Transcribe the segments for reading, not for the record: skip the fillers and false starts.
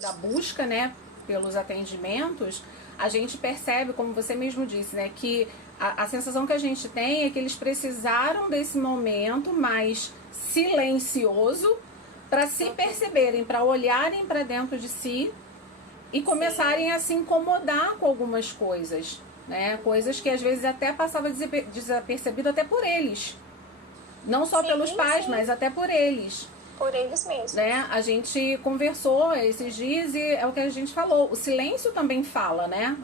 da busca, né, pelos atendimentos, a gente percebe, como você mesmo disse, né, que a sensação que a gente tem é que eles precisaram desse momento mais silencioso para se perceberem, para olharem para dentro de si e começarem a se incomodar com algumas coisas, né? Coisas que às vezes até passava desapercebido até por eles. Não só pelos pais, mas até por eles. Por eles mesmos. Né? A gente conversou esses dias e é o que a gente falou. O silêncio também fala, né?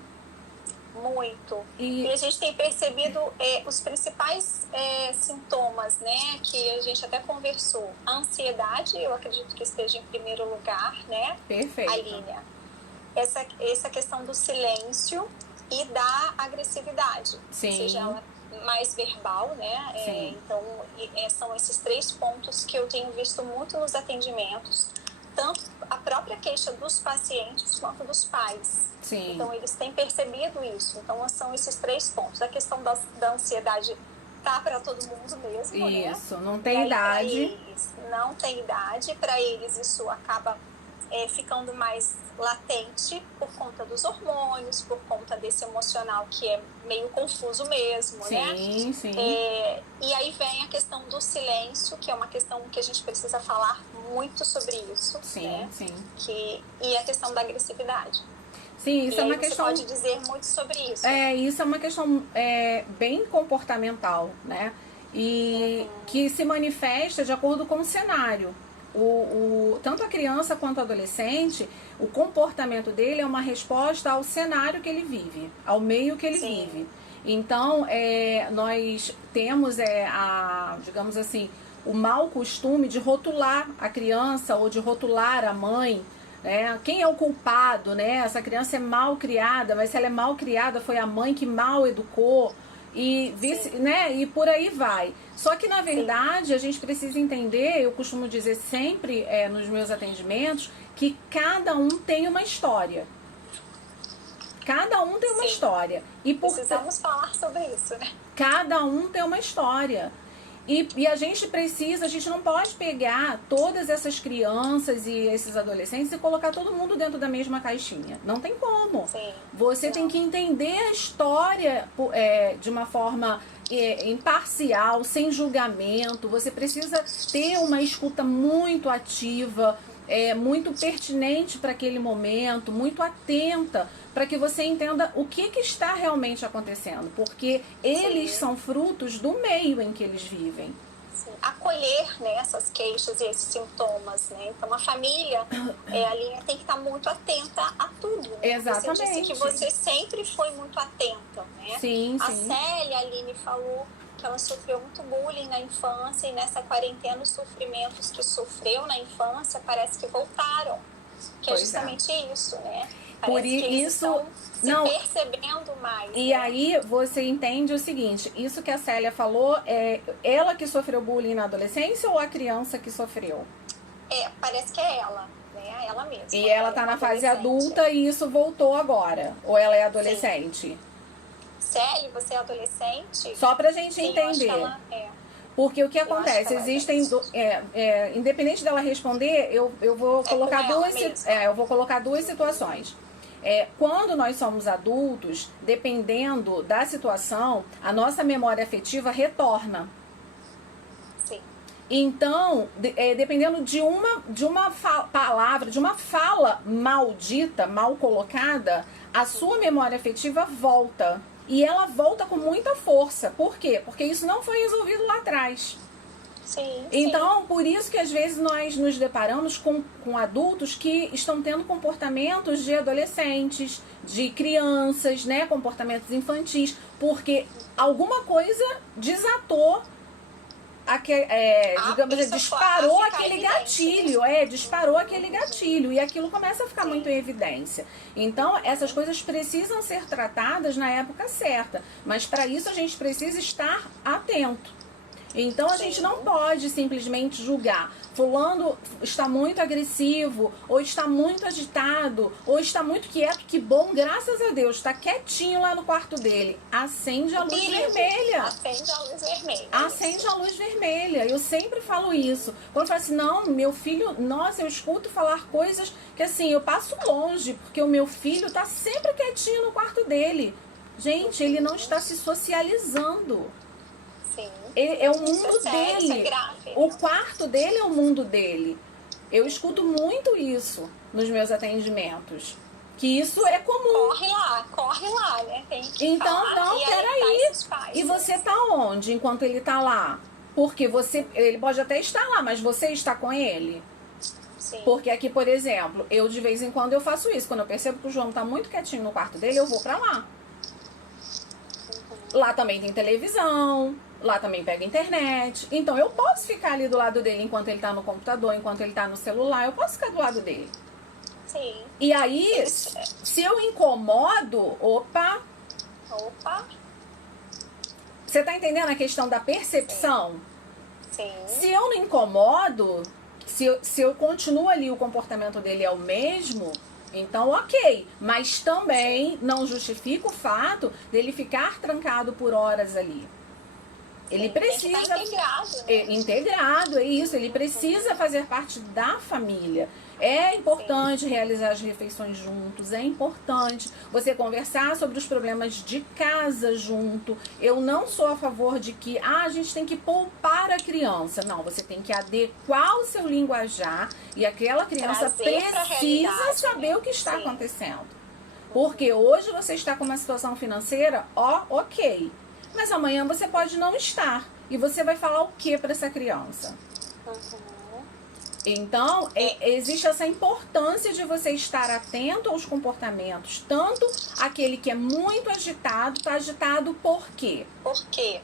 Muito. E a gente tem percebido os principais sintomas, né? Que a gente até conversou. A ansiedade, eu acredito que esteja em primeiro lugar, né? Perfeito. Aline. Essa questão do silêncio e da agressividade. Sim. Seja ela mais verbal, né? Então, são esses 3 pontos que eu tenho visto muito nos atendimentos, tanto a própria queixa dos pacientes quanto dos pais. Sim. Então, eles têm percebido isso. Então, são esses 3 pontos. A questão da ansiedade tá para todo mundo mesmo, isso, né? Não tem idade. Não tem idade. Para eles, isso acaba ficando mais latente por conta dos hormônios, por conta desse emocional que é meio confuso mesmo, né? Sim. E aí vem a questão do silêncio, que é uma questão que a gente precisa falar muito sobre isso, né? E a questão da agressividade. Sim, isso é uma questão. Você pode dizer muito sobre isso. Isso é uma questão bem comportamental, né? E que se manifesta de acordo com o cenário. Tanto a criança quanto o adolescente, o comportamento dele é uma resposta ao cenário que ele vive, ao meio que ele vive. Então, nós temos digamos assim, o mau costume de rotular a criança ou de rotular a mãe. Quem é o culpado, né? Essa criança é mal criada, mas se ela é mal criada, foi a mãe que mal educou. Né? E por aí vai. Só que, na verdade, a gente precisa entender, eu costumo dizer sempre nos meus atendimentos, que cada um tem uma história. Cada um tem uma história. Precisamos falar sobre isso, né? Cada um tem uma história. E a gente não pode pegar todas essas crianças e esses adolescentes e colocar todo mundo dentro da mesma caixinha. Não tem como. Você tem que entender a história de uma forma imparcial, sem julgamento. Você precisa ter uma escuta muito ativa, muito pertinente para aquele momento, muito atenta, para que você entenda o que está realmente acontecendo, porque eles são frutos do meio em que eles vivem. Acolher, né, essas queixas e esses sintomas, né? Então a família, a Aline tem que estar muito atenta a tudo, né? Exatamente. Você disse que você sempre foi muito atenta, né? Sim. A Célia, a Aline falou que ela sofreu muito bullying na infância e nessa quarentena os sofrimentos que sofreu na infância parece que voltaram, que é justamente isso, né? Por isso, se percebendo mais. E aí você entende o seguinte, isso que a Célia falou, é ela que sofreu bullying na adolescência ou a criança que sofreu? Parece que é ela, né? Ela mesma. E ela tá na fase adulta e isso voltou agora? Ou ela é adolescente? Célia, você é adolescente? Só pra gente entender. Eu acho que ela é. Porque o que acontece, existem, independente dela responder, eu vou colocar duas situações. Quando nós somos adultos, dependendo da situação, a nossa memória afetiva retorna. Sim. Então, dependendo de uma palavra, de uma fala maldita, mal colocada, a sua memória afetiva volta. E ela volta com muita força. Por quê? Porque isso não foi resolvido lá atrás. Então, por isso que às vezes nós nos deparamos com adultos que estão tendo comportamentos de adolescentes, de crianças, né? Comportamentos infantis, porque alguma coisa desatou, disparou aquele gatilho, disparou aquele gatilho e aquilo começa a ficar muito em evidência. Então, essas coisas precisam ser tratadas na época certa, mas para isso a gente precisa estar atento. Então a gente não pode simplesmente julgar. Fulano está muito agressivo, ou está muito agitado, ou está muito quieto, que bom, graças a Deus, está quietinho lá no quarto dele. Acende a luz vermelha. Acende a luz vermelha. Acende a luz vermelha. Eu sempre falo isso. Quando eu falo assim, não, meu filho, nossa, eu escuto falar coisas que assim, eu passo longe, porque o meu filho está sempre quietinho no quarto dele. Gente, ele não está se socializando. Sim. É o mundo dele. Isso é grave. O quarto dele é o mundo dele. Eu escuto muito isso nos meus atendimentos. Que isso é comum. Corre lá, né? Tem que então, falar, não, peraí. E você tá onde enquanto ele tá lá? Porque ele pode até estar lá, mas você está com ele? Sim. Porque aqui, por exemplo, eu de vez em quando eu faço isso. Quando eu percebo que o João tá muito quietinho no quarto dele, eu vou pra lá. Lá também tem televisão, lá também pega internet. Então eu posso ficar ali do lado dele enquanto ele tá no computador, enquanto ele tá no celular, eu posso ficar do lado dele. Sim. E aí, se eu incomodo, opa. Você tá entendendo a questão da percepção? Sim. Se eu não incomodo, se eu continuo ali, o comportamento dele é o mesmo, então ok. Mas também não justifica o fato dele ficar trancado por horas ali. Ele precisa estar integrado, né? Integrado, é isso. Ele precisa fazer parte da família. É importante realizar as refeições juntos, é importante você conversar sobre os problemas de casa junto. Eu não sou a favor de que a gente tem que poupar a criança. Não, você tem que adequar o seu linguajar e aquela criança precisa saber o que está acontecendo. Porque hoje você está com uma situação financeira, ok. Mas amanhã você pode não estar. E você vai falar o que para essa criança? Então, existe essa importância de você estar atento aos comportamentos. Tanto aquele que é muito agitado, tá agitado por quê? Por quê?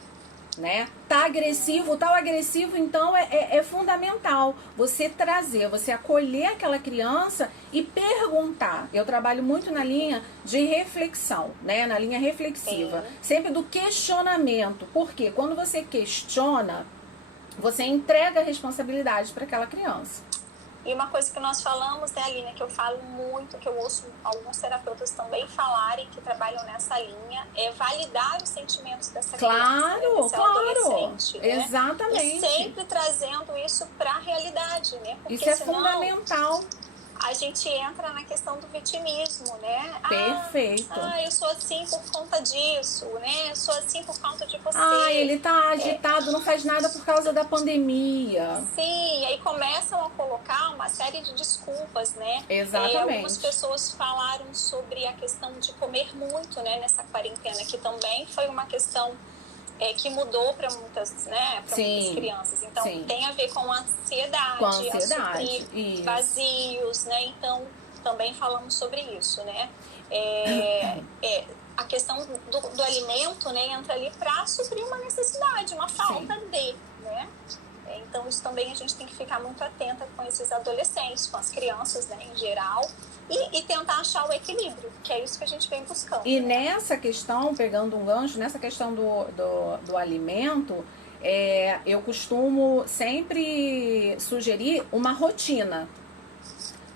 Né? Tá agressivo, tal agressivo, então é fundamental você trazer, você acolher aquela criança e perguntar. Eu trabalho muito na linha de reflexão, né? Na linha reflexiva, sempre do questionamento. Porque quando você questiona, você entrega a responsabilidade para aquela criança. E uma coisa que nós falamos, né, Aline, que eu falo muito, que eu ouço alguns terapeutas também falarem, que trabalham nessa linha, é validar os sentimentos dessa criança, desse adolescente. Né? Exatamente. E sempre trazendo isso para a realidade, né? Porque isso é fundamental. A gente entra na questão do vitimismo, né? Perfeito. Eu sou assim por conta disso, né? Eu sou assim por conta de você. Ele tá agitado, não faz nada por causa da pandemia. Sim, aí começam a colocar uma série de desculpas, né? Exatamente. Algumas pessoas falaram sobre a questão de comer muito, né? Nessa quarentena, que também foi uma questão que mudou para muitas, né, para muitas crianças. Então, tem a ver com a ansiedade, a suprir vazios, né? Então, também falamos sobre isso, né? A questão do alimento, né, entra ali para suprir uma necessidade, uma falta de, né? Então, isso também a gente tem que ficar muito atenta com esses adolescentes, com as crianças, né, em geral, e tentar achar o equilíbrio, que é isso que a gente vem buscando. E nessa questão, pegando um gancho, nessa questão do alimento, eu costumo sempre sugerir uma rotina.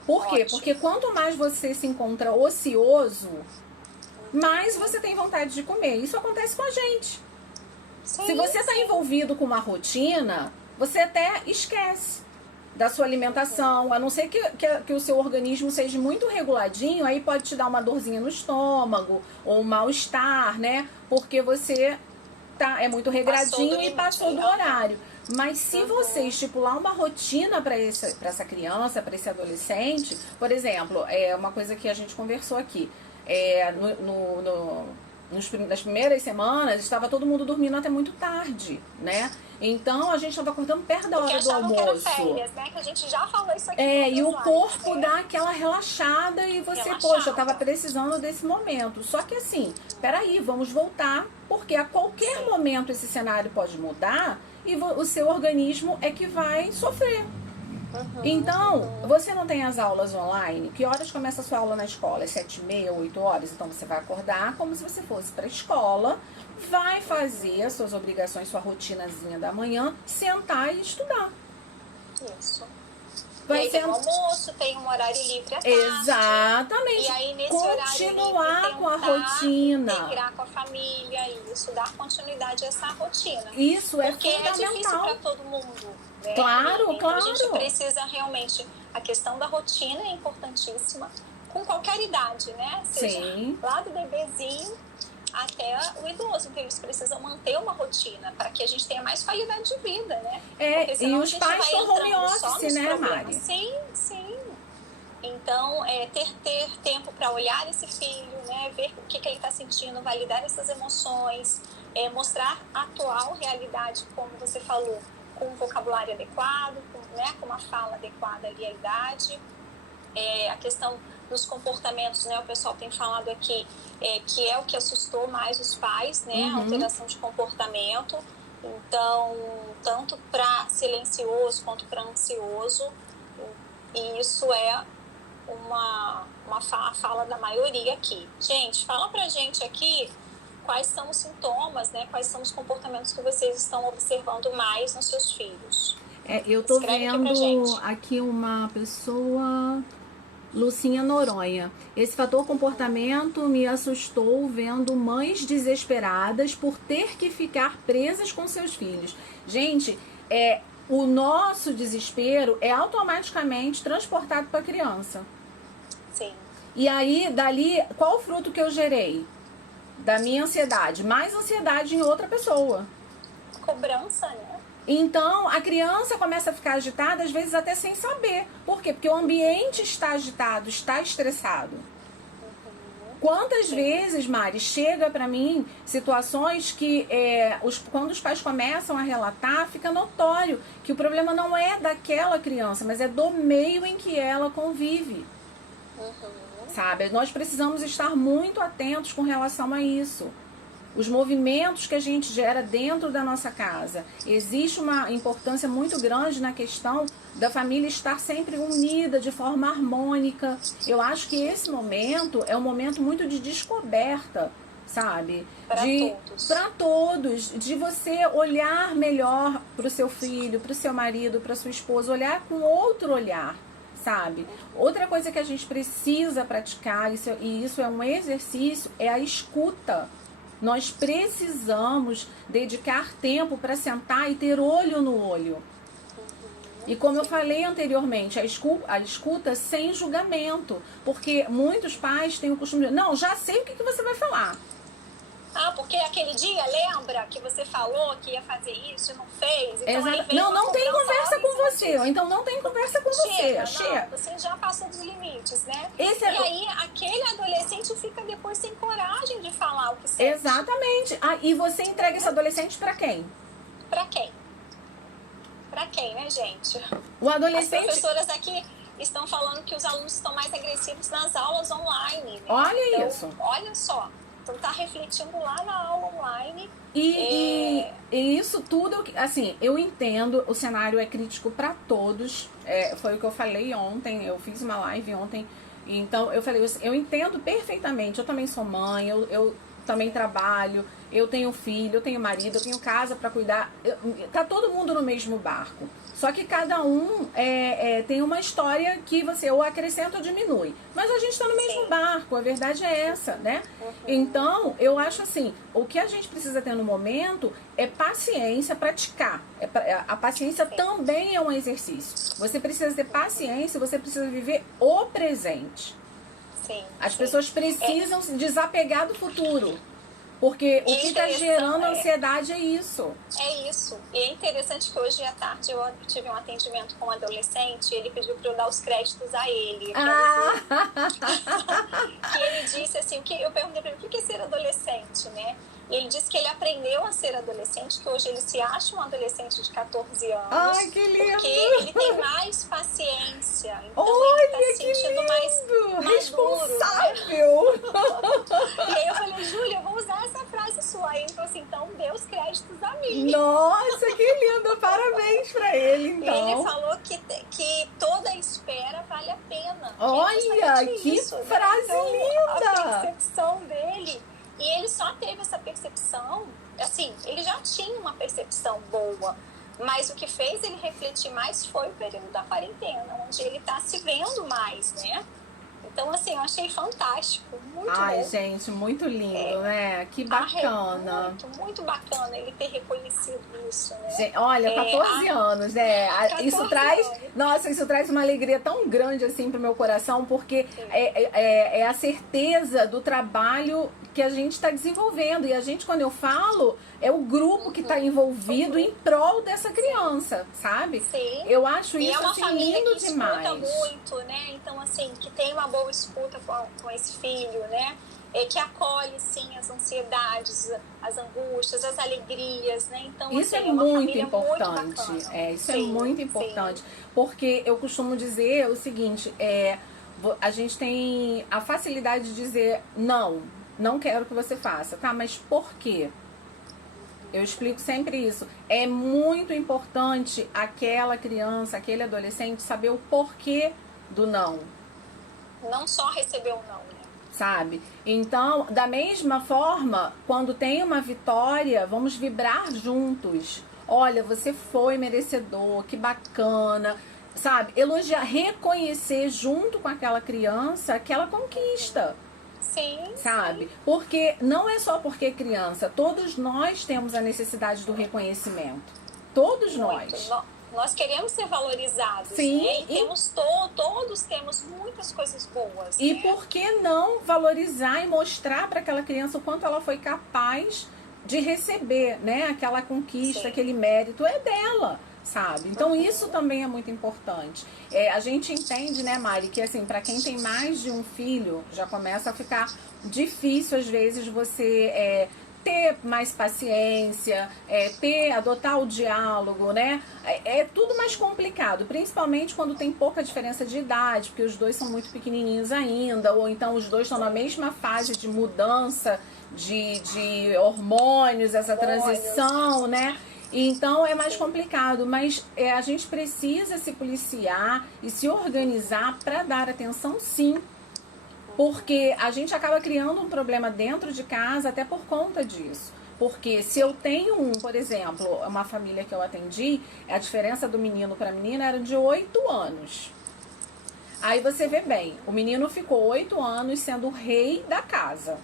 Por quê? Porque quanto mais você se encontra ocioso, mais você tem vontade de comer. Isso acontece com a gente. Se você está envolvido com uma rotina, você até esquece da sua alimentação, a não ser que o seu organismo seja muito reguladinho, aí pode te dar uma dorzinha no estômago, ou um mal-estar, né? Porque você é muito regradinho e passou do horário. Mas se você estipular uma rotina para essa criança, para esse adolescente, por exemplo, uma coisa que a gente conversou aqui, nas primeiras semanas, estava todo mundo dormindo até muito tarde, né? Então, a gente estava acordando perto da hora do almoço. Que era férias, né? Que a gente já falou isso aqui. E o corpo dá aquela relaxada e você, poxa, eu estava precisando desse momento. Só que assim, peraí, vamos voltar, porque a qualquer momento esse cenário pode mudar e o seu organismo é que vai sofrer. Então, você não tem as aulas online? Que horas começa a sua aula na escola? É 7h30, 8 horas? Então você vai acordar como se você fosse para a escola, vai fazer as suas obrigações, sua rotinazinha da manhã, sentar e estudar. Isso. Vai ter um almoço, tem um horário livre à tarde. Exatamente. E aí, nesse continuar horário livre, com a rotina. Integrar com a família, isso, dar continuidade a essa rotina. Isso é porque fundamental. Porque é difícil para todo mundo. Né? Claro, então, claro. A gente precisa realmente... A questão da rotina é importantíssima, com qualquer idade, né? Seja Sim. lá do bebezinho até o idoso, então eles precisam manter uma rotina para que a gente tenha mais qualidade de vida, né? E os pais são home office, né, Mari? Sim, sim. Então, ter tempo para olhar esse filho, né, ver o que ele está sentindo, validar essas emoções, mostrar a atual realidade, como você falou, com um vocabulário adequado, com uma fala adequada ali à idade. A questão dos comportamentos, né, o pessoal tem falado aqui, que é o que assustou mais os pais, né, a alteração de comportamento. Então, tanto para silencioso quanto para ansioso, e isso é uma fala da maioria aqui. Gente, fala pra gente aqui quais são os sintomas, né, quais são os comportamentos que vocês estão observando mais nos seus filhos. Eu tô vendo aqui uma pessoa... Lucinha Noronha. Esse fator comportamento me assustou vendo mães desesperadas por ter que ficar presas com seus filhos. Gente, o nosso desespero é automaticamente transportado para a criança. Sim. E aí, dali, qual o fruto que eu gerei? Da minha ansiedade. Mais ansiedade em outra pessoa. Cobrança, né? Então, a criança começa a ficar agitada, às vezes até sem saber. Por quê? Porque o ambiente está agitado, está estressado. Quantas vezes, Mari, chega para mim situações que quando os pais começam a relatar, fica notório que o problema não é daquela criança, mas é do meio em que ela convive. Sabe? Nós precisamos estar muito atentos com relação a isso. Os movimentos que a gente gera dentro da nossa casa. Existe uma importância muito grande na questão da família estar sempre unida, de forma harmônica. Eu acho que esse momento é um momento muito de descoberta, sabe? Para todos. De você olhar melhor para o seu filho, para o seu marido, para sua esposa, olhar com outro olhar, sabe? Outra coisa que a gente precisa praticar, e isso é um exercício, é a escuta. Nós precisamos dedicar tempo para sentar e ter olho no olho. E como eu falei anteriormente, a escuta sem julgamento. Porque muitos pais têm o costume de... Não, já sei o que você vai falar. Porque aquele dia, lembra que você falou que ia fazer isso e não fez? Então não tem conversa com você. Ou então não tem conversa com você. Chega. Você já passou dos limites, né? E aí, aquele adolescente fica depois sem coragem de falar o que sente. Exatamente. E você entrega esse adolescente pra quem? Pra quem? Pra quem, né, gente? O adolescente... As professoras aqui estão falando que os alunos estão mais agressivos nas aulas online. Né? Olha isso. Olha só. Então, tá refletindo lá na aula online. E isso tudo, assim, eu entendo, o cenário é crítico para todos. Foi o que eu falei ontem, eu fiz uma live ontem. Então, eu falei, eu entendo perfeitamente. Eu também sou mãe, eu também trabalho, eu tenho filho, eu tenho marido, eu tenho casa para cuidar. Tá todo mundo no mesmo barco. Só que cada um tem uma história que você ou acrescenta ou diminui. Mas a gente está no mesmo barco, a verdade é essa, né? Então, eu acho assim, o que a gente precisa ter no momento é paciência, praticar. A paciência também é um exercício. Você precisa ter paciência, você precisa viver o presente. As pessoas precisam se desapegar do futuro. Porque o que está gerando ansiedade é isso. É isso. E é interessante que hoje à tarde eu tive um atendimento com um adolescente e ele pediu para eu dar os créditos a ele. Que ele disse assim, eu perguntei para ele, o que é ser adolescente, né? E ele disse que ele aprendeu a ser adolescente, que hoje ele se acha um adolescente de 14 anos. Ai, que lindo! Porque ele tem mais paciência. Então olha, ele tá se sentindo mais responsável! Maduro, né? E aí eu falei, Júlia, eu vou usar essa frase sua. Aí ele falou assim, então dê os créditos a mim. Nossa, que lindo! Parabéns pra ele, então. E ele falou que espera vale a pena. Olha, que isso, frase né? Então, linda! a percepção dele, e ele só teve essa percepção, assim, ele já tinha uma percepção boa, mas o que fez ele refletir mais foi o período da quarentena, onde ele está se vendo mais, né? Então, assim, eu achei fantástico, muito Ai, bom. gente, muito lindo, né? Que bacana. Muito bacana ele ter reconhecido isso, né? Gente, olha, 14 anos, né? 14 Isso traz, anos. nossa, isso traz uma alegria tão grande assim pro meu coração, porque é a certeza do trabalho que a gente está desenvolvendo. E a gente, quando eu falo, é o grupo que está envolvido em prol dessa criança, sabe? Sim. Eu acho e isso é uma assim, família lindo que demais. escuta muito, né? Então, assim, que tem uma boa escuta com esse filho, né? Que acolhe, sim, as ansiedades, as angústias, as alegrias, né? Então, isso assim, é muito importante. Isso é muito importante. Porque eu costumo dizer o seguinte, a gente tem a facilidade de dizer não quero que você faça, tá? Mas por quê? Eu explico sempre isso. É muito importante aquela criança, aquele adolescente saber o porquê do não. Não só receber o não, né? Sabe? Então, da mesma forma, quando tem uma vitória, vamos vibrar juntos. Olha, você foi merecedor, que bacana. Sabe? Elogiar, reconhecer junto com aquela criança aquela conquista. Sim. Sabe? Sim. Porque não é só porque é criança, todos nós temos a necessidade do reconhecimento. Todos nós. Nós queremos ser valorizados, sim, né? E todos temos muitas coisas boas. E né? por que não valorizar e mostrar para aquela criança o quanto ela foi capaz de receber, né? Aquela conquista, sim, aquele mérito é dela, sabe? Então isso também é muito importante. A gente entende, né, Mari, que assim, para quem tem mais de um filho, já começa a ficar difícil às vezes você ter mais paciência, adotar o diálogo, né? É tudo mais complicado, principalmente quando tem pouca diferença de idade, porque os dois são muito pequenininhos ainda, ou então os dois estão na mesma fase de mudança de hormônios, essa transição, né? Então é mais complicado, mas a gente precisa se policiar e se organizar para dar atenção, sim. Porque a gente acaba criando um problema dentro de casa até por conta disso. Porque se eu tenho por exemplo, uma família que eu atendi, a diferença do menino para a menina era de 8 anos. Aí você vê bem, o menino ficou 8 anos sendo o rei da casa.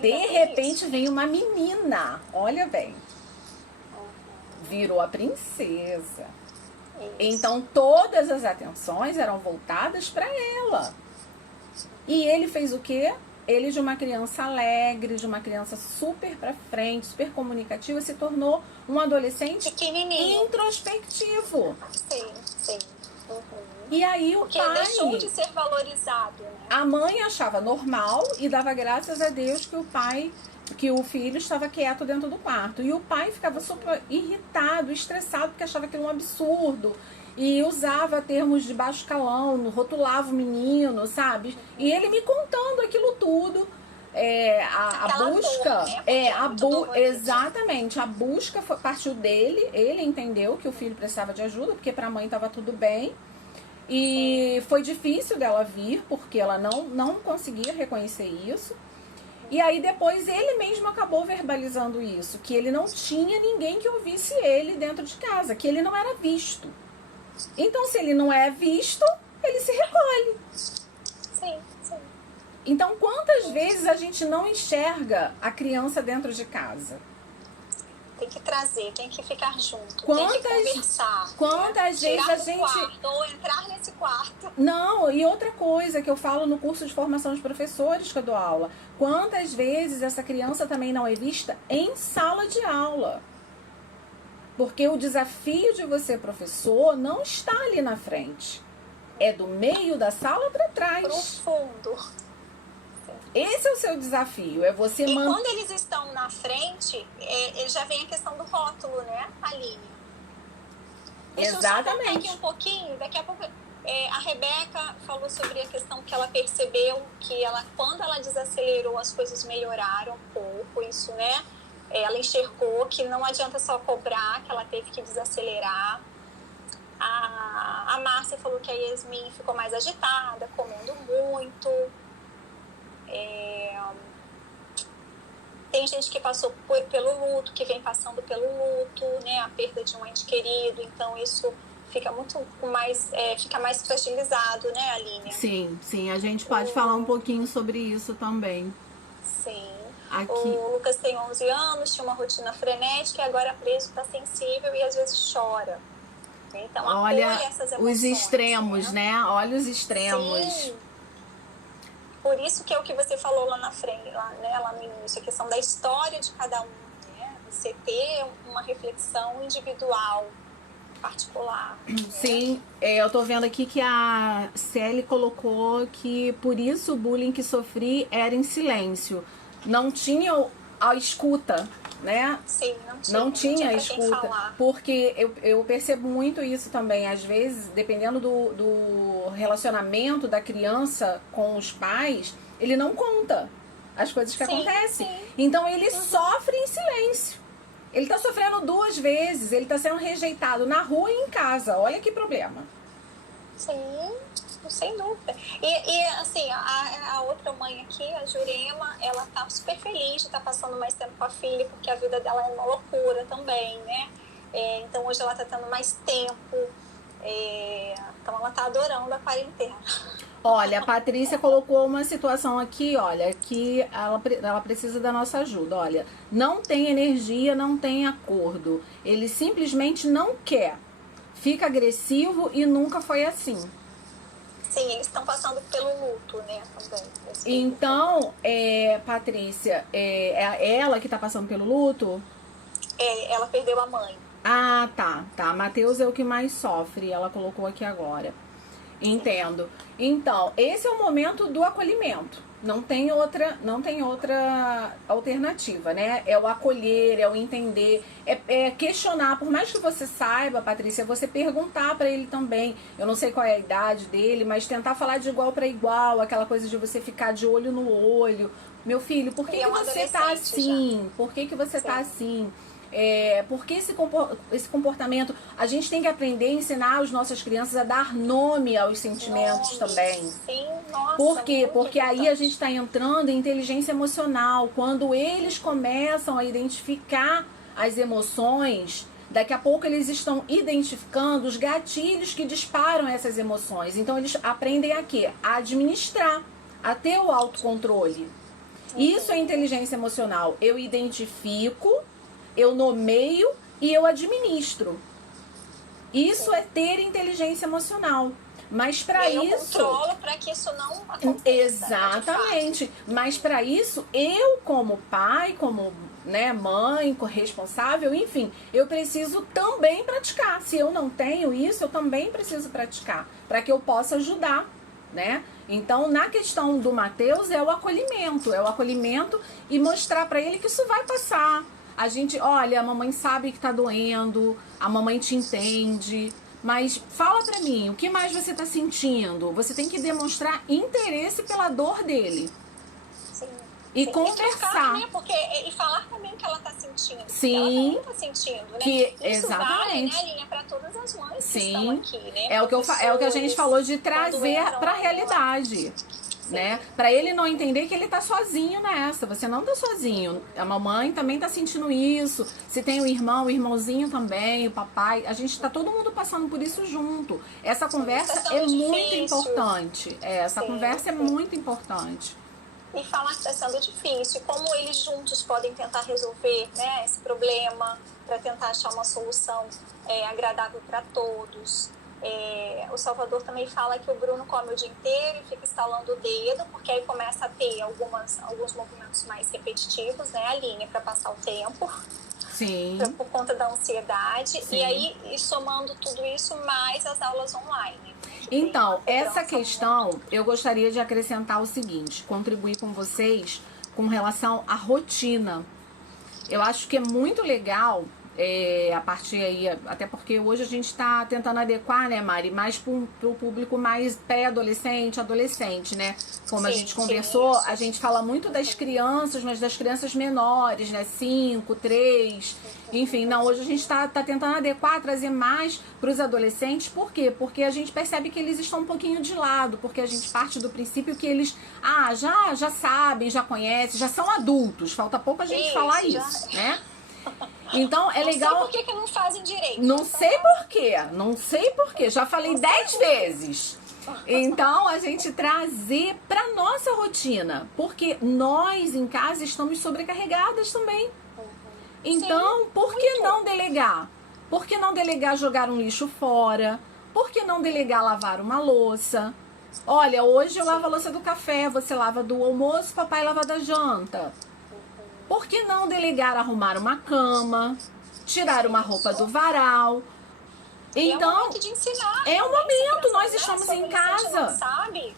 De repente vem uma menina, olha bem, virou a princesa. Então todas as atenções eram voltadas para ela. E ele fez o quê? Ele, de uma criança alegre, de uma criança super pra frente, super comunicativa, se tornou um adolescente introspectivo. Sim, sim. E aí o pai deixou de ser valorizado, né? A mãe achava normal e dava graças a Deus que o filho estava quieto dentro do quarto. E o pai ficava super irritado, estressado, porque achava aquilo um absurdo. E usava termos de baixo calão, rotulava o menino, sabe? E ele me contando aquilo tudo. A busca, dor, né? Exatamente, a busca partiu dele. Ele entendeu que o filho precisava de ajuda, porque para a mãe estava tudo bem. E foi difícil dela vir, porque ela não conseguia reconhecer isso. E aí depois ele mesmo acabou verbalizando isso, que ele não tinha ninguém que ouvisse ele dentro de casa, que ele não era visto. Então, se ele não é visto, ele se recolhe. Sim, sim. Então, quantas vezes a gente não enxerga a criança dentro de casa? Tem que trazer, tem que ficar junto, tem que conversar. Quantas vezes a gente... quarto, ou entrar nesse quarto. Não, e outra coisa que eu falo no curso de formação de professores que eu dou aula. Quantas vezes essa criança também não é vista em sala de aula? Porque o desafio de você, professor, não está ali na frente. É do meio da sala para trás. Profundo. Esse é o seu desafio, é você E quando eles estão na frente, já vem a questão do rótulo, né, Aline? Exatamente. Aqui um pouquinho, daqui a pouco... a Rebeca falou sobre a questão que ela percebeu que quando ela desacelerou, as coisas melhoraram um pouco, isso, né? Ela enxergou que não adianta só cobrar, que ela teve que desacelerar. A Márcia falou que a Yasmin ficou mais agitada, comendo muito. Tem gente que passou pelo luto, que vem passando pelo luto, né? A perda de um ente querido, então isso fica muito mais, fica mais fragilizado, né, Aline? Sim, a gente pode falar um pouquinho sobre isso também. Sim. Aqui. O Lucas tem 11 anos, tinha uma rotina frenética e agora preso, está sensível e às vezes chora. Então, olha essas emoções, os extremos, né? Olha os extremos. Sim. Por isso que é o que você falou lá na frente, lá no início, a questão da história de cada um, né? Você ter uma reflexão individual, particular. Sim, eu tô vendo aqui que a Celi colocou que por isso o bullying que sofri era em silêncio. Não tinha a escuta, né? Sim, não tinha a escuta. Porque eu percebo muito isso também. Às vezes, dependendo do relacionamento da criança com os pais, ele não conta as coisas que acontecem. Sim. Então ele sofre em silêncio. Ele tá sofrendo 2 vezes, ele tá sendo rejeitado na rua e em casa. Olha que problema. Sim, sem dúvida. E assim, a outra mãe aqui, a Jurema, ela tá super feliz de estar passando mais tempo com a filha, porque a vida dela é uma loucura também, né? Então hoje ela tá tendo mais tempo, então ela tá adorando a quarentena. Olha, a Patrícia colocou uma situação aqui, olha, que ela precisa da nossa ajuda. Olha, não tem energia, não tem acordo. Ele simplesmente não quer. Fica agressivo e nunca foi assim. Sim, eles estão passando pelo luto, né, também. Então, Patrícia, é ela que tá passando pelo luto? Ela perdeu a mãe. Ah, tá. Matheus é o que mais sofre, ela colocou aqui agora. Entendo. Então, esse é o momento do acolhimento. Não tem outra alternativa, né? É o acolher, é o entender, é questionar. Por mais que você saiba, Patrícia, você perguntar pra ele também. Eu não sei qual é a idade dele, mas tentar falar de igual para igual, aquela coisa de você ficar de olho no olho. Meu filho, por que você tá assim? Já. Por que você tá assim? Porque esse comportamento, a gente tem que aprender a ensinar as nossas crianças a dar nome aos sentimentos também. Sim, nossa. Por quê? Porque importante. aí a gente está entrando em inteligência emocional. Quando eles começam a identificar as emoções, daqui a pouco eles estão identificando os gatilhos que disparam essas emoções. Então eles aprendem a quê? A administrar, a ter o autocontrole. Isso é inteligência emocional. Eu identifico, eu nomeio e eu administro. Isso é ter inteligência emocional. Mas para isso... eu controlo para que isso não aconteça. Exatamente. Mas para isso, eu como pai, como mãe, responsável, enfim, eu preciso também praticar. Se eu não tenho isso, eu também preciso praticar. Para que eu possa ajudar, né? Então, na questão do Matheus, é o acolhimento e mostrar para ele que isso vai passar. A gente, olha, a mamãe sabe que tá doendo, a mamãe te entende, mas fala pra mim, o que mais você tá sentindo? Você tem que demonstrar interesse pela dor dele. Sim. E conversar. E falar também o que ela tá sentindo. Sim. Ela também tá sentindo, né? Que, isso exatamente. vale, né, Aline, pra todas as mães Sim. que estão aqui, né? É o que a gente falou de trazer pra realidade. Né? Pra ele não entender que ele tá sozinho nessa. Você não tá sozinho. A mamãe também tá sentindo isso. Se tem o irmão, o irmãozinho também, o papai. A gente tá todo mundo passando por isso junto. Essa conversa é muito importante. Essa conversa é muito importante. E falar que está sendo difícil. Como eles juntos podem tentar resolver, né, esse problema, para tentar achar uma solução agradável para todos. O Salvador também fala que o Bruno come o dia inteiro e fica estalando o dedo, porque aí começa a ter alguns movimentos mais repetitivos, né, Aline, para passar o tempo. Sim. Por conta da ansiedade. Sim. E aí, somando tudo isso, mais as aulas online. Né, então, essa questão, eu gostaria de acrescentar o seguinte, contribuir com vocês com relação à rotina. Eu acho que é muito legal a partir aí, até porque hoje a gente está tentando adequar, né, Mari, mais para o público mais pré-adolescente, adolescente, né? Como a gente conversou, a gente fala muito das crianças, mas das crianças menores, né? 5, 3, enfim. Não, hoje a gente está tentando adequar, trazer mais para os adolescentes. Por quê? Porque a gente percebe que eles estão um pouquinho de lado, porque a gente parte do princípio que eles já sabem, já conhecem, já são adultos. Falta pouco a gente falar isso, né? Então é legal. Não sei por que não fazem direito. Não sei por quê. Não sei por quê. Já falei 10 vezes. Então a gente trazer pra nossa rotina. Porque nós em casa estamos sobrecarregadas também. Então, por que não delegar? Por que não delegar jogar um lixo fora? Por que não delegar lavar uma louça? Olha, hoje eu lavo a louça do café, você lava do almoço, papai lava da janta. Por que não delegar arrumar uma cama, tirar uma roupa do varal? Então, é um momento de ensinar. É um momento, nós estamos em casa. Não sabe.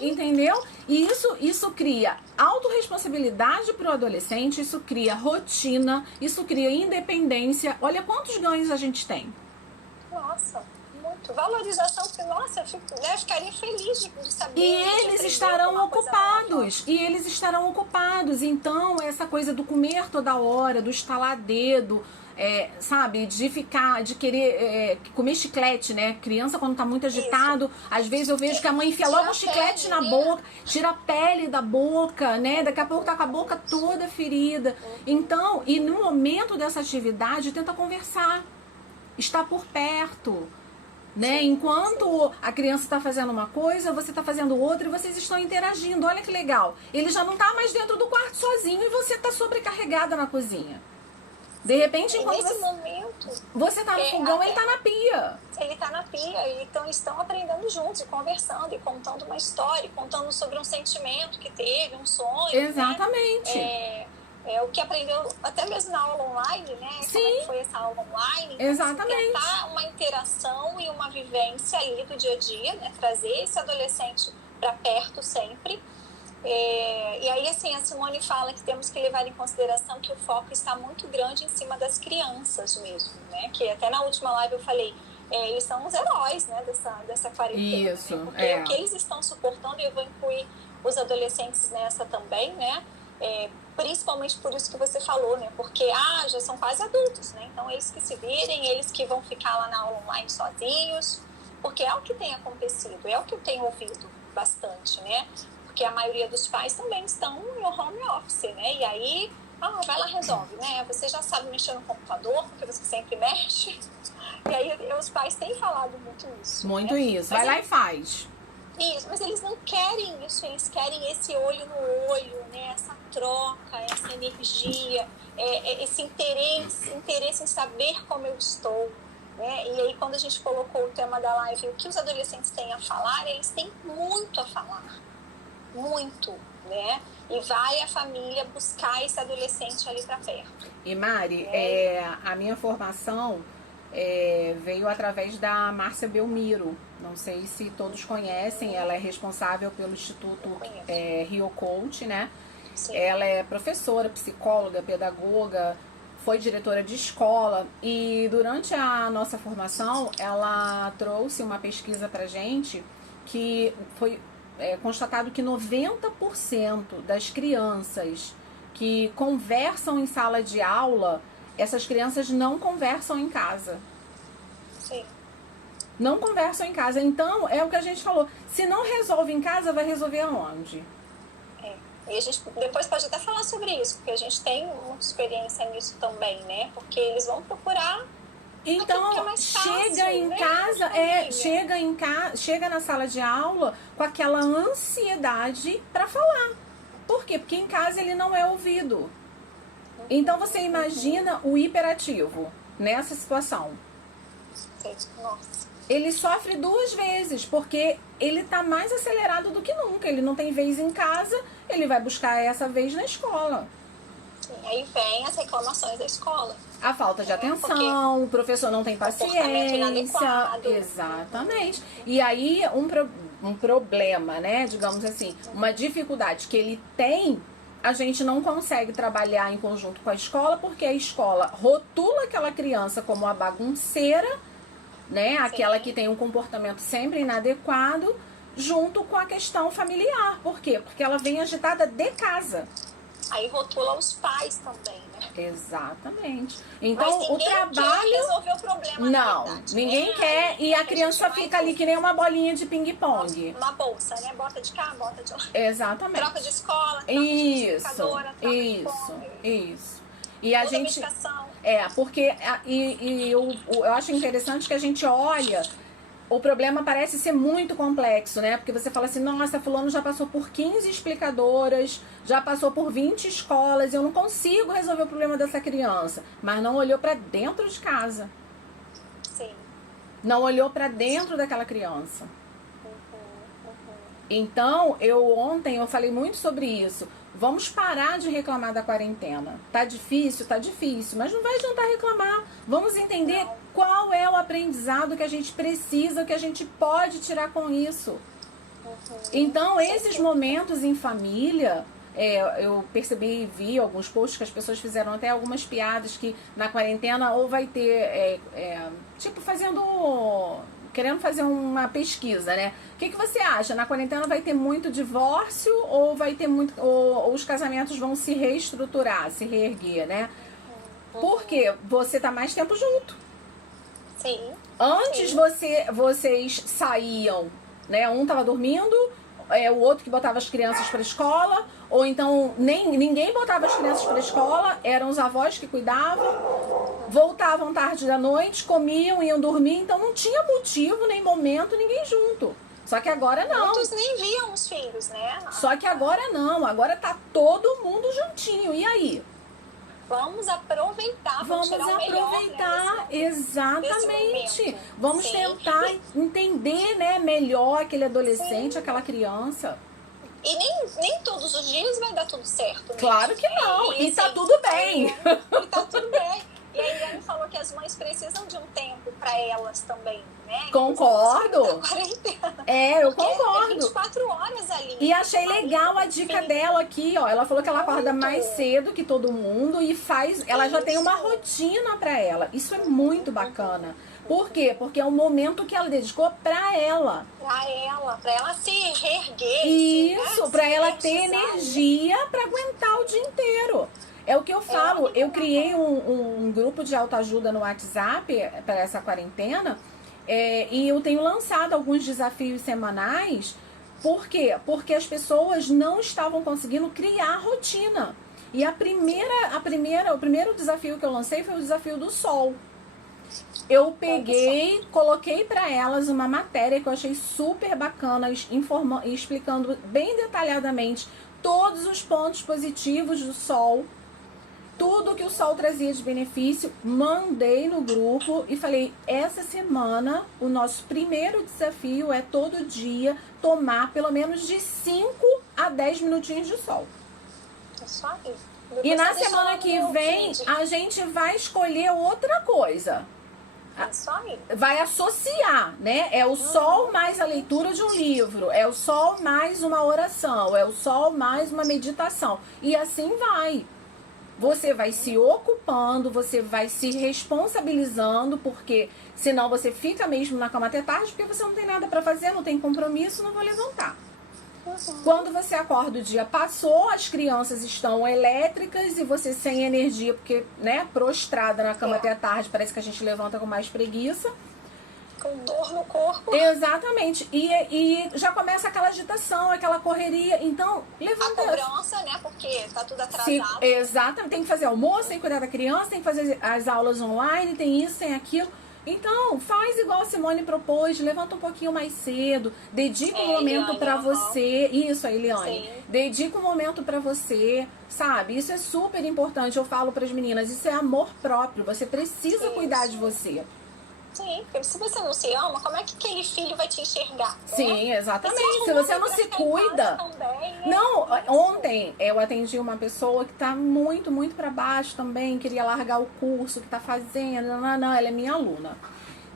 Entendeu? E isso cria autorresponsabilidade para o adolescente, isso cria rotina, isso cria independência. Olha quantos ganhos a gente tem. Nossa, muito. Valorização, porque, nossa, eu ficaria feliz de saber. E eles estarão ocupados. E eles estarão ocupados. Então, essa coisa do comer toda hora, do estalar dedo, sabe, de querer comer chiclete, né? Criança, quando tá muito agitado, às vezes eu vejo que a mãe enfia logo o chiclete na boca, tira a pele da boca, né? Daqui a pouco tá com a boca toda ferida. Então, e no momento dessa atividade, tenta conversar, estar por perto, né? Enquanto a criança está fazendo uma coisa, você está fazendo outra e vocês estão interagindo. Olha que legal. Ele já não tá mais dentro do quarto sozinho e você tá sobrecarregada na cozinha. De repente, enquanto você tá no fogão, ele tá na pia. Ele tá na pia, e então estão aprendendo juntos, e conversando, e contando uma história, contando sobre um sentimento que teve, um sonho. Exatamente. Né? O que aprendeu até mesmo na aula online, né? Sim. Como é que foi essa aula online? Então, exatamente. Tentar uma interação e uma vivência ali do dia a dia, né? Trazer esse adolescente para perto sempre. E aí, assim, a Simone fala que temos que levar em consideração que o foco está muito grande em cima das crianças mesmo, né? Que até na última live eu falei, eles são os heróis, né, dessa quarentena. Isso, né? Porque o que eles estão suportando, e eu vou incluir os adolescentes nessa também, né? Principalmente por isso que você falou, né? Porque já são quase adultos, né? Então eles que se virem, eles que vão ficar lá na aula online sozinhos, porque é o que tem acontecido, é o que eu tenho ouvido bastante, né? Porque a maioria dos pais também estão em home office, né? E aí, vai lá, resolve, né? Você já sabe mexer no computador, porque você sempre mexe. E aí os pais têm falado muito isso. Muito né? isso. Vai lá e faz. Isso, mas eles não querem isso, eles querem esse olho no olho, né? Essa troca, essa energia, esse interesse em saber como eu estou. Né? E aí, quando a gente colocou o tema da live, o que os adolescentes têm a falar, eles têm muito a falar. Muito, né? E vai a família buscar esse adolescente ali para perto. E Mari, a minha formação veio através da Márcia Belmiro. Não sei se todos conhecem, ela é responsável pelo Instituto Rio Coach, né? Sim. Ela é professora, psicóloga, pedagoga, foi diretora de escola e durante a nossa formação ela trouxe uma pesquisa pra gente que foi constatado que 90% das crianças que conversam em sala de aula, essas crianças não conversam em casa. Sim. Não conversam em casa. Então, é o que a gente falou. Se não resolve em casa, vai resolver aonde? E a gente depois pode até falar sobre isso, porque a gente tem muita experiência nisso também, né? Porque eles vão procurar. Então, chega em casa, chega na sala de aula com aquela ansiedade para falar. Por quê? Porque em casa ele não é ouvido. Então você imagina o hiperativo nessa situação. Nossa. Ele sofre 2 vezes, porque ele tá mais acelerado do que nunca. Ele não tem vez em casa, ele vai buscar essa vez na escola. E aí vem as reclamações da escola. A falta de atenção, o professor não tem paciência. Exatamente. E aí um problema, né? Digamos assim, uma dificuldade que ele tem a gente não consegue trabalhar em conjunto com a escola, porque a escola rotula aquela criança como a bagunceira, né? Aquela que tem um comportamento sempre inadequado, junto com a questão familiar. Por quê? Porque ela vem agitada de casa. Aí rotula os pais também, né? Exatamente. Então, o trabalho... quer resolver o problema. Não, verdade, ninguém quer. E a criança fica ali que nem uma bolinha de ping-pong. Uma bolsa, né? Bota de cá, bota de lá. Exatamente. Troca de escola, troca isso. E a gente... medicação. Porque... eu acho interessante que a gente olha... O problema parece ser muito complexo, né? Porque você fala assim, nossa, fulano já passou por 15 explicadoras, já passou por 20 escolas, eu não consigo resolver o problema dessa criança. Mas não olhou para dentro de casa. Sim. Não olhou para dentro daquela criança. Então, ontem eu falei muito sobre isso. Vamos parar de reclamar da quarentena. Tá difícil, mas não vai adiantar reclamar. Vamos entender qual é o aprendizado que a gente precisa, que a gente pode tirar com isso. Então, esses momentos em família, eu percebi e vi alguns posts que as pessoas fizeram até algumas piadas que na quarentena ou vai ter, querendo fazer uma pesquisa, né? O que você acha? Na quarentena vai ter muito divórcio ou vai ter muito, ou os casamentos vão se reestruturar, se reerguer, né? Porque você tá mais tempo junto. Sim. Antes vocês saíam, né? Um tava dormindo, o outro que botava as crianças para escola, ou então ninguém botava as crianças para escola, eram os avós que cuidavam, voltavam tarde da noite, comiam, iam dormir, então não tinha motivo, nem momento, ninguém junto. Só que agora não. Muitos nem viam os filhos, né? Só que agora não, agora tá todo mundo juntinho, e aí? Vamos aproveitar, vamos tirar o melhor, né, exatamente. Vamos tentar entender, né, melhor aquele adolescente, aquela criança. E nem todos os dias vai dar tudo certo. Né? Claro que não. E tá tudo bem. E tá tudo bem. E a Eliane falou que as mães precisam de um tempo para elas também, né? Concordo. Eu concordo. É 24 horas ali. E achei legal a dica dela aqui, ó. Ela falou que ela acorda mais cedo que todo mundo e ela já tem uma rotina para ela. Isso é muito bacana. Por quê? Porque é um momento que ela dedicou pra ela. Pra ela se reerguer. Isso, pra ela ter energia pra aguentar o dia inteiro. É o que eu falo, eu criei um grupo de autoajuda no WhatsApp para essa quarentena, e eu tenho lançado alguns desafios semanais. Por quê? Porque as pessoas não estavam conseguindo criar rotina. E o primeiro desafio que eu lancei foi o desafio do sol. Eu peguei, coloquei para elas uma matéria que eu achei super bacana, explicando bem detalhadamente todos os pontos positivos do sol, tudo que o sol trazia de benefício. Mandei no grupo e falei, essa semana o nosso primeiro desafio é todo dia tomar pelo menos de 5 a 10 minutinhos de sol. É só isso. E na semana que vem a gente vai escolher outra coisa. Vai associar, né? É o sol mais a leitura de um livro, é o sol mais uma oração, é o sol mais uma meditação. E assim vai. Você vai se ocupando, você vai se responsabilizando, porque senão você fica mesmo na cama até tarde, porque você não tem nada para fazer, não tem compromisso, não vou levantar. Quando você acorda, o dia passou, as crianças estão elétricas e você sem energia, porque, né, prostrada na cama até a tarde, parece que a gente levanta com mais preguiça. Com dor no corpo. Exatamente. E já começa aquela agitação, aquela correria. Então, levanta. A cobrança, né, porque tá tudo atrasado. Exatamente. Tem que fazer almoço, tem que cuidar da criança, tem que fazer as aulas online, tem isso, tem aquilo. Então, faz igual a Simone propôs, levanta um pouquinho mais cedo, dedica um momento para você. Isso, Eliane. Sim. Dedica um momento para você, sabe? Isso é super importante. Eu falo para as meninas, isso é amor próprio. Você precisa cuidar de você. Sim, porque se você não se ama, como é que aquele filho vai te enxergar? Né? Sim, exatamente. Se você não se cuida. Também, não, ontem eu atendi uma pessoa que tá muito, muito para baixo também, queria largar o curso que tá fazendo. Não, ela é minha aluna.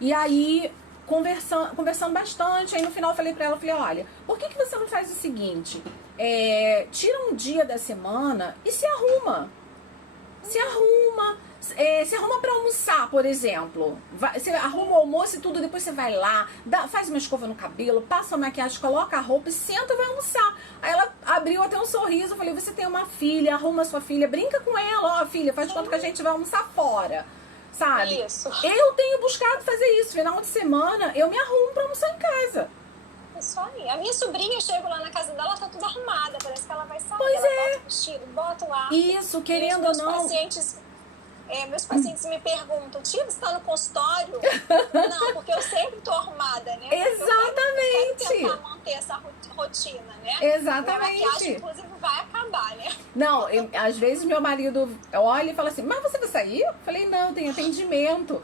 E aí conversando bastante. Aí no final eu falei pra ela, olha, por que você não faz o seguinte? Tira um dia da semana e se arruma. Se arruma pra almoçar, por exemplo. Você arruma o almoço e tudo, depois você vai lá, faz uma escova no cabelo, passa a maquiagem, coloca a roupa e senta e vai almoçar. Aí ela abriu até um sorriso, eu falei, você tem uma filha, arruma a sua filha, brinca com ela, ó, filha, faz de conta que a gente vai almoçar fora. Sabe? Isso. Eu tenho buscado fazer isso. Final de semana, eu me arrumo pra almoçar em casa. Isso aí. A minha sobrinha, chega lá na casa dela, tá tudo arrumada. Parece que ela vai sair. Pois ela é. bota o vestido, bota o ar. Isso, querendo ou não. Meus pacientes me perguntam, tia, você tá no consultório? Não, porque eu sempre tô arrumada, né? Exatamente. Eu quero tentar manter essa rotina, né? Exatamente. Minha maquiagem, inclusive, vai acabar, né? Não, às vezes meu marido olha e fala assim, mas você vai sair? Eu falei, não, tem atendimento.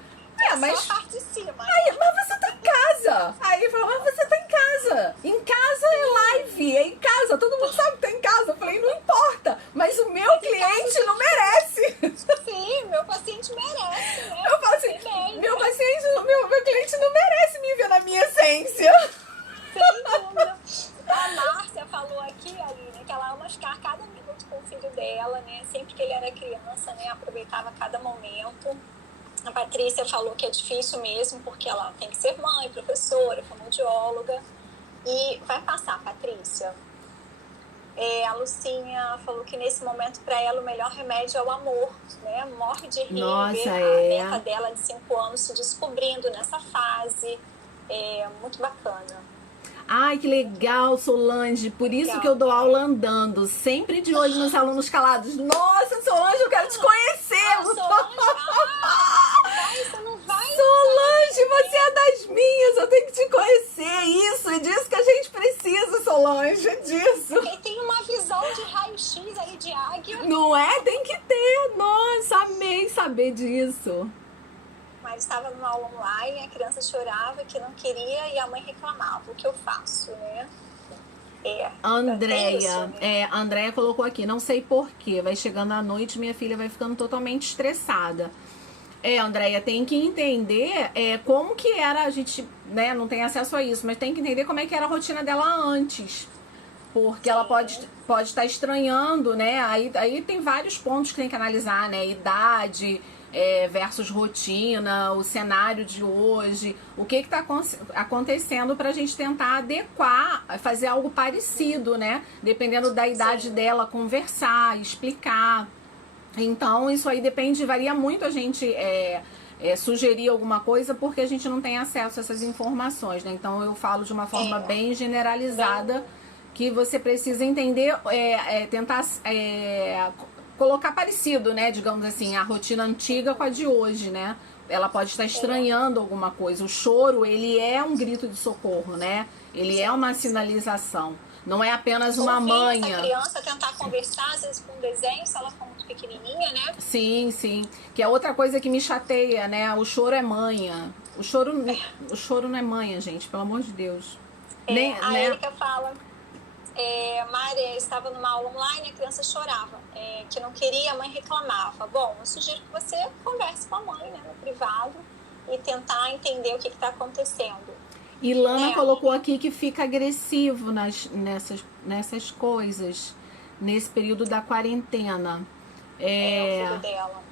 Mas só a parte de cima. Aí, mas você tá em casa. Aí ele falou, mas você tá em casa. Em casa é live, é em casa. Todo mundo sabe que tá em casa. Eu falei, não importa. Mas o meu cliente não merece. Sim, meu paciente merece, né? Eu falo assim, meu cliente não merece me ver na minha essência. Sem dúvida. A Márcia falou aqui, Aline, que ela ama ficar cada minuto com o filho dela, né? Sempre que ele era criança, né? Aproveitava cada momento. A Patrícia falou que é difícil mesmo, porque ela tem que ser mãe, professora, fonoaudióloga. E vai passar, Patrícia. A Lucinha falou que nesse momento, para ela, o melhor remédio é o amor, né? Morre de rir, ver a neta dela de 5 anos se descobrindo nessa fase. Muito bacana. Ai, que legal, Solange. Por isso que eu dou aula andando, sempre de olho nos alunos calados. Nossa, Solange, eu quero te conhecer. Solange, você não vai? Solange, você é das minhas, eu tenho que te conhecer. Isso, é disso que a gente precisa, Solange, é disso. Porque tem uma visão de raio-x aí de águia. Não é? Tem que ter. Nossa, amei saber disso. Mas estava numa aula online, a criança chorava que não queria e a mãe reclamava. O que eu faço, né? Andréia, a Andréia colocou aqui, não sei porquê, vai chegando à noite, minha filha vai ficando totalmente estressada. Andréia, tem que entender como que era, a gente, né, não tem acesso a isso, mas tem que entender como é que era a rotina dela antes. Porque ela pode estar estranhando, né? Aí tem vários pontos que tem que analisar, né? Idade versus rotina, o cenário de hoje, o que está acontecendo para a gente tentar adequar, fazer algo parecido, né? Dependendo da idade dela, conversar, explicar. Então, isso aí varia muito a gente sugerir alguma coisa, porque a gente não tem acesso a essas informações, né? Então, eu falo de uma forma bem generalizada, que você precisa entender, tentar colocar parecido, né? Digamos assim, a rotina antiga com a de hoje, né? Ela pode estar estranhando alguma coisa. O choro, ele é um grito de socorro, né? Ele é uma sinalização. Não é apenas uma manha. Essa criança tentar conversar, às vezes com um desenho, se ela for muito pequenininha, né? Sim, sim. Que é outra coisa que me chateia, né? O choro é manha. O choro não é manha, gente, pelo amor de Deus. A Erika fala... Maria estava numa aula online, a criança chorava, que não queria, a mãe reclamava. Bom, eu sugiro que você converse com a mãe, né, no privado, e tentar entender o que está acontecendo. E Lana colocou aqui que fica agressivo nessas coisas, nesse período da quarentena. É o filho dela.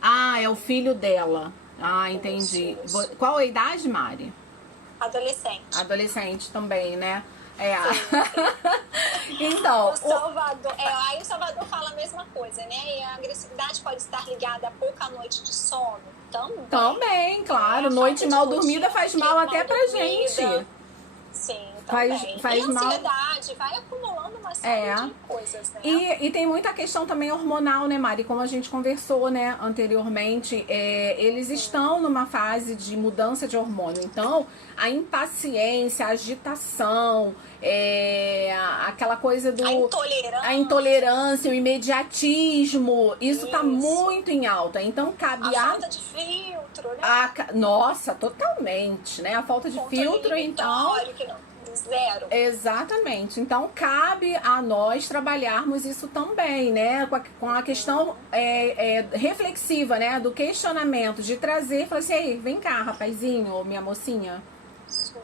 É o filho dela. Entendi. Qual a idade, Mari? Adolescente. Adolescente também, né? Então, o Salvador, aí o Salvador fala a mesma coisa, né? E a agressividade pode estar ligada a pouca noite de sono também, claro. Noite mal dormida faz mal até pra gente. Sim, faz e mal. Ansiedade, vai acumulando uma série de coisas, né? E tem muita questão também hormonal, né, Mari? Como a gente conversou, né, anteriormente, eles estão numa fase de mudança de hormônio. Então, a impaciência, a agitação, aquela coisa do... A intolerância, o imediatismo, isso tá muito em alta. Então, cabe a falta de filtro, né? Nossa, totalmente, né? A falta de filtro, então... Zero. Exatamente. Então, cabe a nós trabalharmos isso também, né? Com a questão reflexiva, né? Do questionamento, de trazer, falar assim, ei, vem cá, rapazinho ou minha mocinha.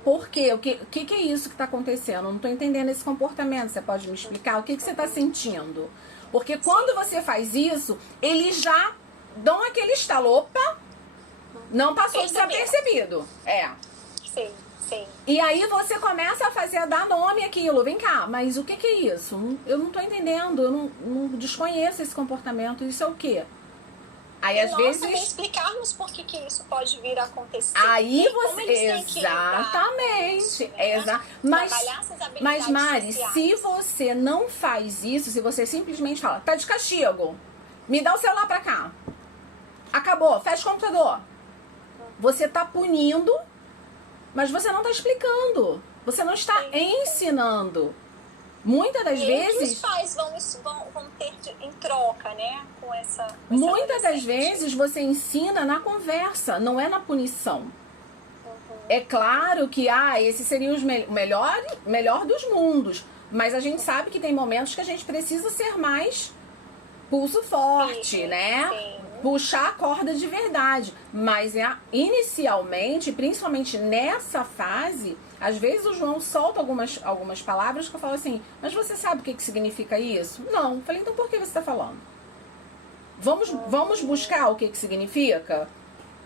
Por quê? O que é isso que está acontecendo? Eu não estou entendendo esse comportamento. Você pode me explicar? O que você está sentindo? Porque quando você faz isso, eles já dão aquele estalo. Opa, não passou desapercebido. Sim. E aí você começa a dar nome àquilo. Vem cá, mas o que é isso? Eu não estou entendendo. Eu não desconheço esse comportamento. Isso é o quê? Aí, às vezes, também explicarmos por que isso pode vir a acontecer. Aí você... Exatamente. Mas, Mari, se você não faz isso, se você simplesmente fala, tá de castigo, me dá o celular pra cá. Acabou, fecha o computador. Você tá punindo, mas você não tá explicando. Você não está ensinando. Muitas das vezes... os pais vão ter em troca, né? Com essa muitas das vezes você ensina na conversa, não é na punição. É claro que esse seria o melhor dos mundos. Mas a gente sabe que tem momentos que a gente precisa ser mais pulso forte, né? Sim. Puxar a corda de verdade. Mas inicialmente, principalmente nessa fase, às vezes o João solta algumas palavras que eu falo assim, mas você sabe o que significa isso? Não. Eu falei, então por que você está falando? Vamos buscar o que significa?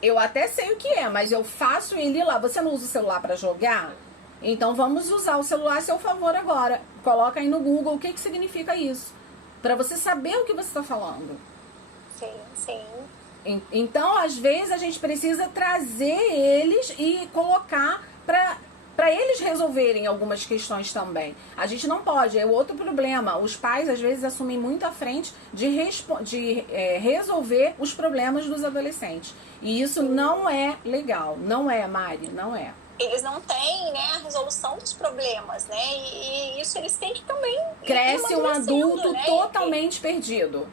Eu até sei o que é, mas eu faço ele lá. Você não usa o celular para jogar? Então vamos usar o celular a seu favor agora. Coloca aí no Google o que significa isso. Para você saber o que você está falando. Sim. Então, às vezes, a gente precisa trazer eles e colocar para eles resolverem algumas questões também. A gente não pode, é outro problema. Os pais, às vezes, assumem muito à frente de resolver os problemas dos adolescentes. E isso não é legal. Não é, Mari, não é. Eles não têm, né, a resolução dos problemas, né? E isso eles têm que também... Cresce um adulto, né, totalmente perdido.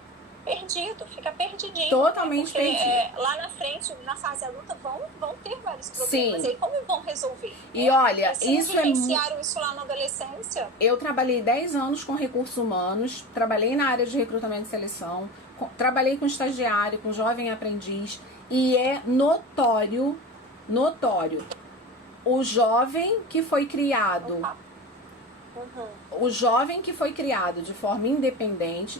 Fica perdidinho. Totalmente perdido. Lá na frente, na fase adulta, vão ter vários problemas. Sim. E como vão resolver? E olha, isso vivenciaram isso lá na adolescência? Eu trabalhei 10 anos com recursos humanos, trabalhei na área de recrutamento e seleção, trabalhei com estagiário, com jovem aprendiz, e é notório, o jovem que foi criado... O jovem que foi criado de forma independente,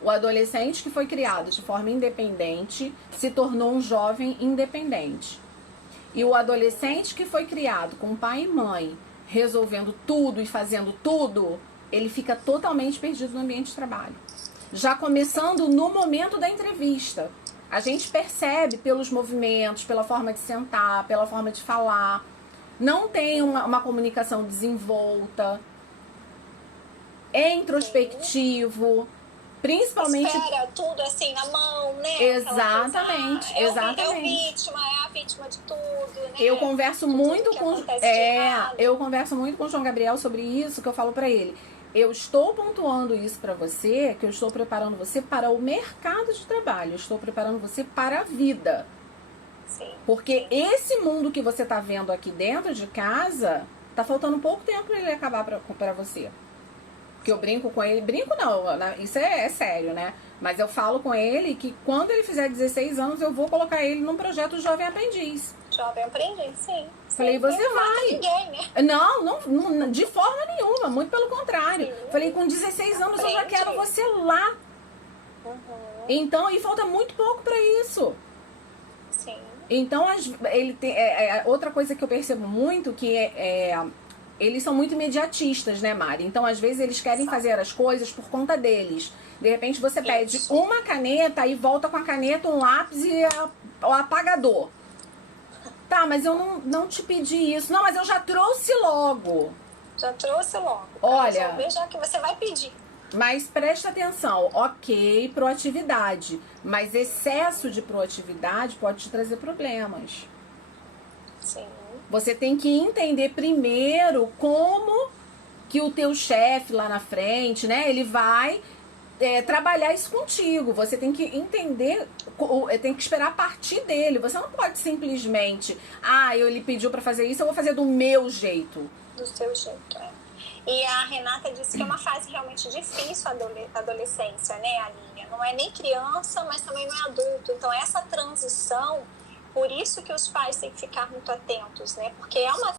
o adolescente que foi criado de forma independente se tornou um jovem independente. E o adolescente que foi criado com pai e mãe, resolvendo tudo e fazendo tudo, ele fica totalmente perdido no ambiente de trabalho. Já começando no momento da entrevista. A gente percebe pelos movimentos, pela forma de sentar, pela forma de falar. Não tem uma comunicação desenvolta, é introspectivo, principalmente... Espera tudo assim na mão, né? Exatamente, exatamente. É a vítima de tudo, né? Eu converso muito com o João Gabriel sobre isso, que eu falo pra ele. Eu estou pontuando isso pra você, que eu estou preparando você para o mercado de trabalho, eu estou preparando você para a vida. Sim. Porque esse mundo que você tá vendo aqui dentro de casa, tá faltando pouco tempo para ele acabar pra você. Porque eu brinco com ele, isso é sério, né? Mas eu falo com ele que quando ele fizer 16 anos, eu vou colocar ele num projeto Jovem Aprendiz. Jovem Aprendiz, sim. Falei, você vai. Ninguém, né? Não, de forma nenhuma, muito pelo contrário. Sim. Falei, com 16 anos eu já quero você lá. Então, e falta muito pouco para isso. Sim. Então, ele tem, outra coisa que eu percebo muito, que eles são muito imediatistas, né, Mari? Então, às vezes, eles querem fazer as coisas por conta deles. De repente, você pede uma caneta e volta com a caneta, um lápis e o apagador. Tá, mas eu não te pedi isso. Não, mas eu já trouxe logo. Olha, já que você vai pedir. Mas presta atenção, ok, proatividade, mas excesso de proatividade pode te trazer problemas. Sim. Você tem que entender primeiro como que o teu chefe lá na frente, né, ele vai trabalhar isso contigo. Você tem que entender, tem que esperar a partir dele. Você não pode simplesmente, ele pediu pra fazer isso, eu vou fazer do meu jeito. Do seu jeito, E a Renata disse que é uma fase realmente difícil a adolescência, né, Aninha? Não é nem criança, mas também não é adulto. Então, essa transição, por isso que os pais têm que ficar muito atentos, né? Porque é uma